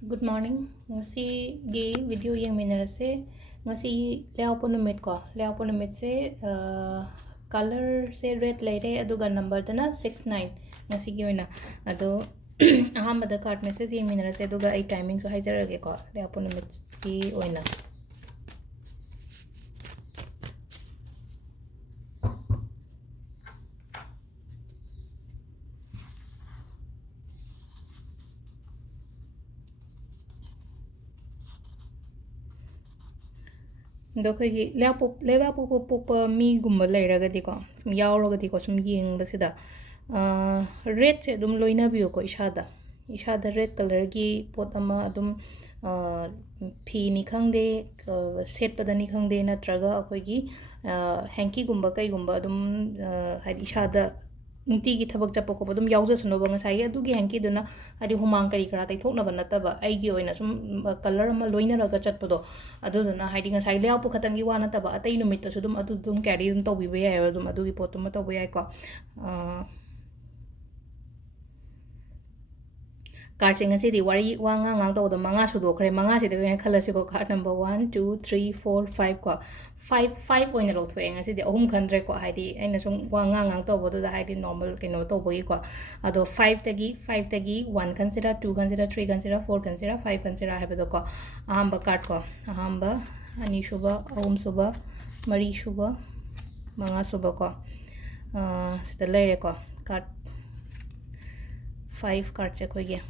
Good morning. Ngasi video yang minarase ngasi leapo numit ko. Leapo numit se color se red laire aduga number dana 69 ngasi gi oina ado ahambada card message yang minarase aduga ai timing so haijarage ko leapo numit gi oina ꯗꯣ ꯑꯩꯈꯣꯏꯒꯤ ꯂꯩꯕꯥꯛ ꯄꯣꯛꯄ ꯃꯤꯒꯨꯝꯕ ꯂꯩꯔꯒꯗꯤꯀꯣ ꯁꯨꯝ ꯌꯥꯎꯔꯒꯗꯤꯀꯣ ꯁꯨꯝ ꯌꯦꯡꯕꯁꯤꯗ ꯔꯦꯗꯁꯦ ꯑꯗꯨꯝ ꯂꯣꯏꯅꯕꯤꯌꯨꯀꯣ ꯏꯁꯥꯗ red ꯀꯂꯔꯒꯤ ꯄꯣꯠ ꯑꯃ ꯑꯗꯨꯝ ꯐꯤꯅꯤ ꯈꯪꯗꯦ ꯁꯦꯠꯄꯗꯅꯤ ꯈꯪꯗꯦ ꯅꯠꯇ꯭ꯔꯒ ꯑꯩꯈꯣꯏꯒꯤ ꯍꯦꯡꯀꯤꯒꯨꯝꯕ ꯀꯩꯒꯨꯝꯕ ꯑꯗꯨꯝ ꯍꯥꯏꯗꯤ ꯏꯁꯥꯗ ꯅꯨꯡꯇꯤꯒꯤ ꯊꯕꯛ ꯆꯠꯄ ꯈꯣꯠꯄ ꯑꯗꯨꯝ ꯌꯥꯎꯖꯁꯅꯨꯕ ꯉꯁꯥꯏꯒꯤ ꯑꯗꯨꯒꯤ ꯍꯦꯡꯀꯤꯗꯨꯅ ꯍꯥꯏꯗꯤ ꯍꯨꯃꯥꯡ ꯀꯔꯤ ꯀꯔꯥ ꯇꯩꯊꯣꯛꯅꯕ ꯅꯠꯇꯕ ꯑꯩꯒꯤ ꯑꯣꯏꯅ ꯁꯨꯝ ꯀꯂꯔ ꯑꯃ ꯂꯣꯏꯅꯔꯒ ꯆꯠꯄꯗꯣ ꯑꯗꯨꯗꯨꯅ ꯍꯥꯏꯗꯤ ꯉꯁꯥꯏ ꯂꯩꯕꯥꯛꯄꯣ ꯈꯇꯪꯒꯤ ꯋꯥ ꯅꯠꯇꯕ ꯑꯇꯩ ꯅꯨꯃꯤꯠꯇꯁꯨ ꯑꯗꯨꯝ ꯀꯦꯔꯤ ꯑꯗꯨꯝ ꯇꯧꯕꯤꯕ ꯌꯥꯏꯑꯕ ꯑꯗꯨꯝ ꯑꯗꯨꯒꯤ ꯄꯣꯠꯇꯨꯃ ꯇꯧꯕ ꯌꯥꯏꯀꯣ ꯀꯥꯔꯠꯁꯦ ꯉꯁꯤꯗꯤ ꯋꯥꯔꯤ ꯋꯥ ꯉꯥꯡ ꯇꯧꯕꯗ ꯃꯉꯥ ꯁꯨꯗꯣꯛꯈ꯭ꯔꯦ ꯃꯉꯥꯁꯤꯗ ꯑꯣꯏꯅ ꯈꯜꯂꯁꯤꯀꯣ ꯀꯥꯔꯠ ꯅꯝꯕꯔ 1 2 3 4 5 ꯀꯣ 5 ꯑꯣꯏꯅ ꯂꯧꯊꯣꯛꯑꯦ ꯉꯁꯤꯗꯤ ꯑꯍꯨꯝ ꯈꯟꯗ꯭ꯔꯦꯀꯣ ꯍꯥꯏꯗꯤ ꯑꯩꯅ ꯁꯨꯝ ꯋꯥ ꯉꯥꯡ ꯇꯧꯕꯗꯨꯗ ꯍꯥꯏꯗꯤ ꯅꯣꯔꯃꯦꯜ ꯀꯩꯅꯣ ꯇꯧꯕꯒꯤꯀꯣ ꯑꯗꯣ 5ꯇꯒꯤ 1 ꯈꯟꯁꯤꯔꯥ 2 ꯈꯟꯁꯤꯔꯥ 3 ꯈꯟꯁꯤꯔꯥ 4 ꯈꯟꯁꯤꯔꯥ 5 ꯈꯟꯁꯤꯔꯥ ꯍꯥꯏꯕꯗꯣꯀꯣ ꯑꯍꯥꯟꯕ ꯀꯥꯔꯠꯀꯣ ꯑꯍꯥꯟꯕ ꯑꯅꯤꯁꯨꯕ ꯑꯍꯨꯝꯁꯨꯕ ꯃꯔꯤꯁꯨꯕ ꯃꯉꯥꯁꯨꯕꯀꯣ ꯁꯤꯗ ꯂꯩꯔꯦꯀꯣ ꯀꯥꯔꯠ 5 ꯀꯥꯔꯠꯁꯦ ꯑꯩꯈꯣꯏꯒꯤ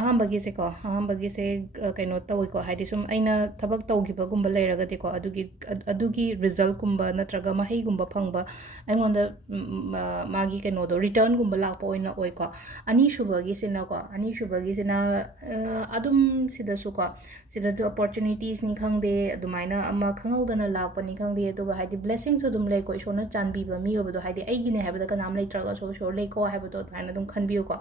ꯑꯍꯥꯟꯕꯒꯤꯁꯦ ꯀꯩꯅꯣ ꯇꯧꯏꯀꯣ ꯍꯥꯏꯗꯤ ꯁꯨꯝ ꯑꯩꯅ ꯊꯕꯛ ꯇꯧꯈꯤꯕꯒꯨꯝꯕ ꯂꯩꯔꯒꯗꯤꯀꯣ ꯑꯗꯨꯒꯤ ꯔꯤꯖꯜꯠꯀꯨꯝꯕ ꯅꯠꯇ꯭ꯔꯒ ꯃꯍꯩꯒꯨꯝꯕ ꯐꯪꯕ ꯑꯩꯉꯣꯟꯗ ꯃꯥꯒꯤ ꯀꯩꯅꯣꯗꯣ ꯔꯤꯇꯔꯟꯒꯨꯝꯕ ꯂꯥꯛꯄ ꯑꯣꯏꯅ ꯑꯣꯏꯀꯣ ꯑꯅꯤꯁꯨꯕꯒꯤꯁꯤꯅ ꯑꯗꯨꯝ ꯁꯤꯗꯁꯨꯀꯣ ꯁꯤꯗꯁꯨ ꯑꯣꯄꯣꯔꯆꯨꯅꯤꯇꯤꯁꯅꯤ ꯈꯪꯗꯦ ꯑꯗꯨꯃꯥꯏꯅ ꯑꯃ ꯈꯪꯍꯧꯗꯅ ꯂꯥꯛꯄꯅꯤ ꯈꯪꯗꯦ ꯑꯗꯨꯒ ꯍꯥꯏꯗꯤ ꯕ꯭ꯂꯦꯁꯤꯡꯁꯨ ꯑꯗꯨꯝ ꯂꯩꯀꯣ ꯏꯁꯣꯔꯅ ꯆꯥꯟꯕꯤꯕ ꯃꯤ ꯑꯣꯏꯕꯗꯣ ꯍꯥꯏꯗꯤ ꯑꯩꯒꯤꯅꯦ ꯍꯥꯏꯕꯗ ꯀꯅꯥꯝ ꯂꯩꯇ꯭ꯔꯒꯁꯨ ꯏꯁꯣꯔ ꯂꯩꯀꯣ ꯍꯥꯏꯕꯗꯣ ꯑꯗꯨꯃꯥꯏꯅ ꯑꯗꯨꯝ ꯈꯟꯕꯤꯌꯨꯀꯣ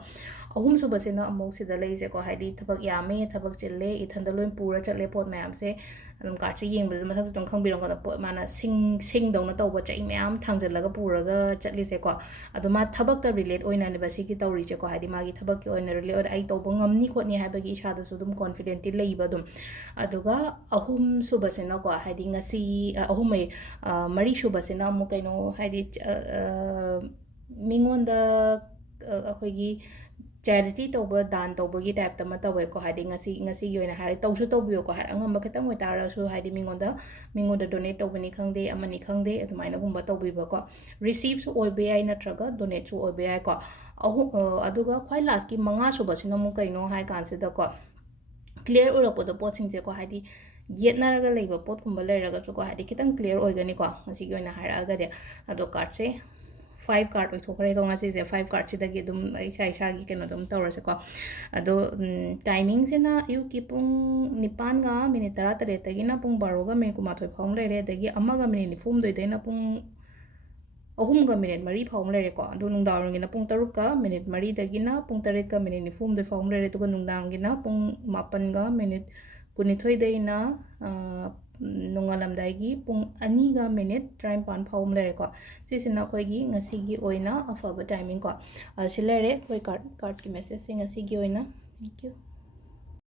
ꯑꯍꯨꯝꯁꯨꯕꯁꯤꯅ ꯑꯃꯨꯛ ꯁꯤꯗ ꯂꯩꯁꯦꯀꯣ ꯍꯥꯏꯗꯤ ꯊꯕꯛ ꯌꯥꯝꯃꯦ ꯊꯕꯛ ꯆꯤꯜꯂꯦ ꯏꯊꯟꯗ ꯂꯣꯏ ꯄꯨꯔ ꯆꯠꯂꯦ ꯄꯣꯠ ꯃꯌꯥꯝꯁꯦ ꯑꯗꯨꯝ ꯀꯥꯔꯠꯁꯦ ꯌꯦꯡꯕꯗ ꯃꯊꯛꯁꯨ ꯑꯗꯨꯝ ꯈꯪꯕꯤꯔꯝꯒꯅꯤ ꯄꯣꯠ ꯃꯥꯅ ꯁꯤꯡꯗꯧꯅ ꯇꯧꯕ ꯆꯩ ꯃꯌꯥꯝ ꯊꯥꯡꯖꯜꯂꯒ ꯄꯨꯔꯒ ꯆꯠꯂꯤꯁꯦꯀꯣ ꯑꯗꯣ ꯃꯥ ꯊꯕꯛꯇ ꯔꯤꯂꯦꯠ ꯑꯣꯏꯅꯅꯦꯕ ꯁꯤꯒꯤ ꯇꯧꯔꯤꯁꯦꯀꯣ ꯍꯥꯏꯗꯤ ꯃꯥꯒꯤ ꯊꯕꯛꯀꯤ ꯑꯣꯏꯅ ꯔꯤꯂꯦꯠ ꯑꯣꯏꯅ ꯑꯩ ꯇꯧꯕ ꯉꯝꯅꯤ ꯈꯣꯠꯅꯤ ꯍꯥꯏꯕꯒꯤ ꯏꯁꯥꯗꯁꯨ ꯑꯗꯨꯝ ꯀꯣꯟꯐꯤꯗꯦꯟꯇꯤ ꯂꯩꯕ ꯑꯗꯨꯝ ꯑꯗꯨꯒ ꯑꯍꯨꯝꯁꯨꯕꯁꯤꯅꯀꯣ ꯍꯥꯏꯗꯤ ꯉꯁꯤ ꯃꯔꯤꯁꯨꯕꯁꯤꯅ ꯑꯃꯨꯛ ꯀꯩꯅꯣ ꯍꯥꯏꯗꯤ ꯃꯤꯉꯣꯟꯗ ꯑꯩꯈꯣꯏꯒꯤ ꯆꯦꯔꯤꯇꯤ ꯇꯧꯕ ꯗꯥꯟ ꯇꯧꯕꯒꯤ ꯇꯥꯏꯞꯇ ꯑꯃ ꯇꯧꯋꯦꯀꯣ ꯍꯥꯏꯗꯤ ꯉꯁꯤꯒꯤ ꯑꯣꯏꯅ ꯍꯥꯏꯔꯗꯤ ꯇꯧꯁꯨ ꯇꯧꯕꯤꯌꯨꯀꯣ ꯍꯥꯏꯗꯤ ꯑꯉꯝꯕ ꯈꯤꯇꯪ ꯑꯣꯏꯇꯥꯔꯁꯨ ꯍꯥꯏꯗꯤ ꯃꯤꯉꯣꯟꯗ ꯗꯣꯅꯦꯠ ꯇꯧꯕꯅꯤ ꯈꯪꯗꯦ ꯑꯃꯅꯤ ꯈꯪꯗꯦ ꯑꯗꯨꯃꯥꯏꯅꯒꯨꯝꯕ ꯇꯧꯕꯤꯕꯀꯣ ꯔꯤꯁꯤꯞꯁꯨ ꯑꯣꯏꯕ ꯌꯥꯏ ꯅꯠꯇ꯭ꯔꯒ ꯗꯣꯅꯦꯠꯁꯨ ꯑꯣꯏꯕ ꯌꯥꯏꯀꯣ ꯑꯗꯨꯒ ꯈ꯭ꯋꯥꯏ ꯂꯥꯁꯀꯤ ꯃꯉꯥꯁꯨꯕꯁꯤꯅ ꯑꯃꯨꯛ ꯀꯩꯅꯣ ꯍꯥꯏ ꯀꯥꯟꯁꯤꯗꯀꯣ ꯀ꯭ꯂꯤꯌꯔ ꯑꯣꯏꯔꯛꯄꯗꯣ ꯄꯣꯠꯁꯤꯡꯁꯦꯀꯣ ꯍꯥꯏꯗꯤ ꯌꯦꯠꯅꯔꯒ ꯂꯩꯕ ꯄꯣꯠꯀꯨꯝꯕ ꯂꯩꯔꯒꯁꯨꯀꯣ ꯍꯥꯏꯗꯤ ꯈꯤꯇꯪ ꯀ꯭ꯂꯤꯌꯔ ꯑꯣꯏꯒꯅꯤꯀꯣ ꯉꯁꯤꯒꯤ ꯑꯣꯏꯅ ꯍꯥꯏꯔꯛꯑꯒꯗꯤ ꯑꯗꯣ ꯀꯥꯔꯠꯁꯦ 5 ꯀꯥꯔꯠ ꯑꯣꯏꯊꯣꯛꯈ꯭ꯔꯦꯀꯣ ꯉꯁꯤꯁꯦ 5 ꯀꯥꯔꯠꯁꯤꯗꯒꯤ ꯑꯗꯨꯝ ꯏꯁꯥꯒꯤ ꯀꯩꯅꯣ ꯑꯗꯨꯝ ꯇꯧꯔꯁꯦꯀꯣ ꯑꯗꯣ ꯇꯥꯏꯃꯤꯡꯁꯤꯅ ꯑꯌꯨꯛꯀꯤ ꯄꯨꯡ 9:18ꯗꯒꯤꯅ ꯄꯨꯡ 12:19 ꯐꯥꯎ ꯂꯩꯔꯦ ꯑꯗꯒꯤ 1:40 ꯄꯨꯡ 3:03 ꯐꯥꯎ ꯂꯩꯔꯦꯀꯣ ꯑꯗꯣ ꯅꯨꯡꯗꯥꯡꯋꯥꯏꯔꯝꯒꯤꯅ ꯄꯨꯡ 4:04ꯗꯒꯤꯅ ꯄꯨꯡ 8:42 ꯐꯥꯎ ꯂꯩꯔꯦ ꯑꯗꯨꯒ ꯅꯨꯡꯗꯥꯡꯒꯤꯅ ꯄꯨꯡ 7:22ꯗꯩꯅ ꯅꯣꯡꯉꯥꯜꯂꯝꯗꯥꯏꯒꯤ ꯄꯨꯡ 2:19 ꯐꯥꯎ ꯂꯩꯔꯦꯀꯣ ꯁꯤꯁꯤꯅ ꯑꯩꯈꯣꯏꯒꯤ ꯉꯁꯤꯒꯤ ꯑꯣꯏꯅ ꯑꯐꯕ ꯇꯥꯏꯃꯤꯡ ꯀꯣ ꯁꯤ ꯂꯩꯔꯦ ꯑꯩꯈꯣꯏ ꯀꯥꯔꯠꯀꯤ ꯃꯦꯁꯦꯖꯁꯦ ꯉꯁꯤꯒꯤ ꯑꯣꯏꯅ ꯊꯦꯡꯛ ꯌꯨ